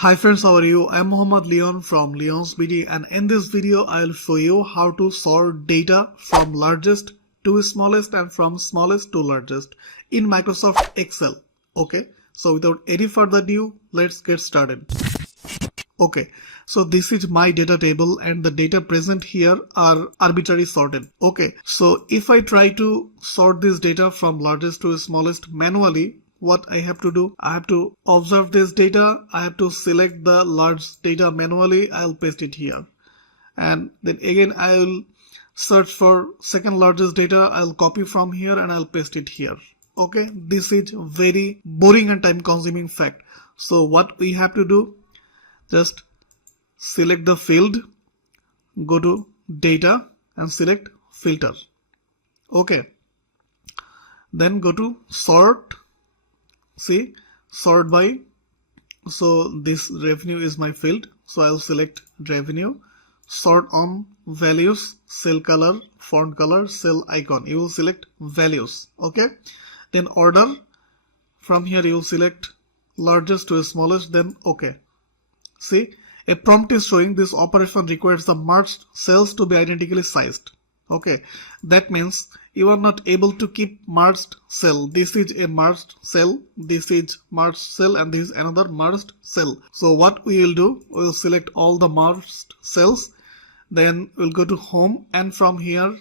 Hi friends, how are you? I'm Mohammad Leon from LeonsBD, and in this video I'll show you how to sort data from largest to smallest and from smallest to largest in Microsoft Excel. Okay, so without any further ado, let's get started. Okay, so this is my data table and the data present here are arbitrarily sorted. Okay, so if I try to sort this data from largest to smallest manually, what I have to do, I have to observe this data, I have to select the large data manually, I'll paste it here. And then again I will search for second largest data, I'll copy from here and I'll paste it here. Okay, this is very boring and time consuming fact. So what we have to do, just select the field, go to data and select filter. Okay, then go to sort. See, sort by, so this revenue is my field, so I'll select revenue, sort on values, cell color, font color, cell icon, you will select values. Okay, then order, from here you will select largest to smallest, then okay. See, a prompt is showing this operation requires the merged cells to be identically sized. Okay, that means you are not able to keep merged cell. This is a merged cell, this is merged cell, and this is another merged cell. So what we will do, we will select all the merged cells, then we'll go to home and from here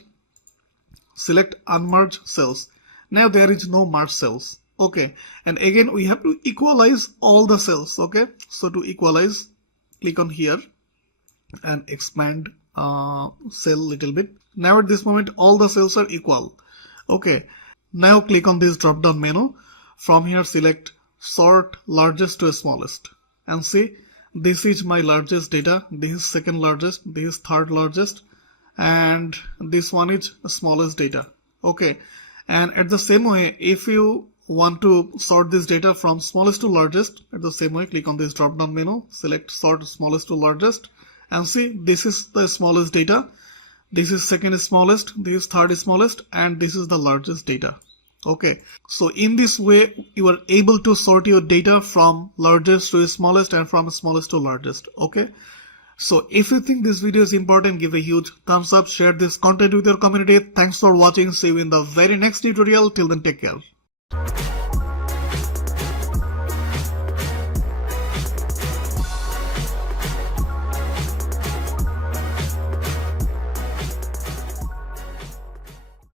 select unmerged cells. Now there is no merged cells. Okay, and again we have to equalize all the cells. Okay, so to equalize, click on here and expand cell little bit. Now at this moment all the cells are equal. Okay, now click on this drop down menu. From here select sort largest to smallest and see, this is my largest data, this is second largest, this is third largest, and this one is smallest data. Okay, and at the same way, if you want to sort this data from smallest to largest, at the same way click on this drop down menu, select sort smallest to largest and see, this is the smallest data, this is second smallest, this is third smallest, and this is the largest data. Okay, so in this way you are able to sort your data from largest to smallest and from smallest to largest. Okay, so if you think this video is important, give a huge thumbs up, share this content with your community. Thanks for watching, see you in the very next tutorial. Till then, take care.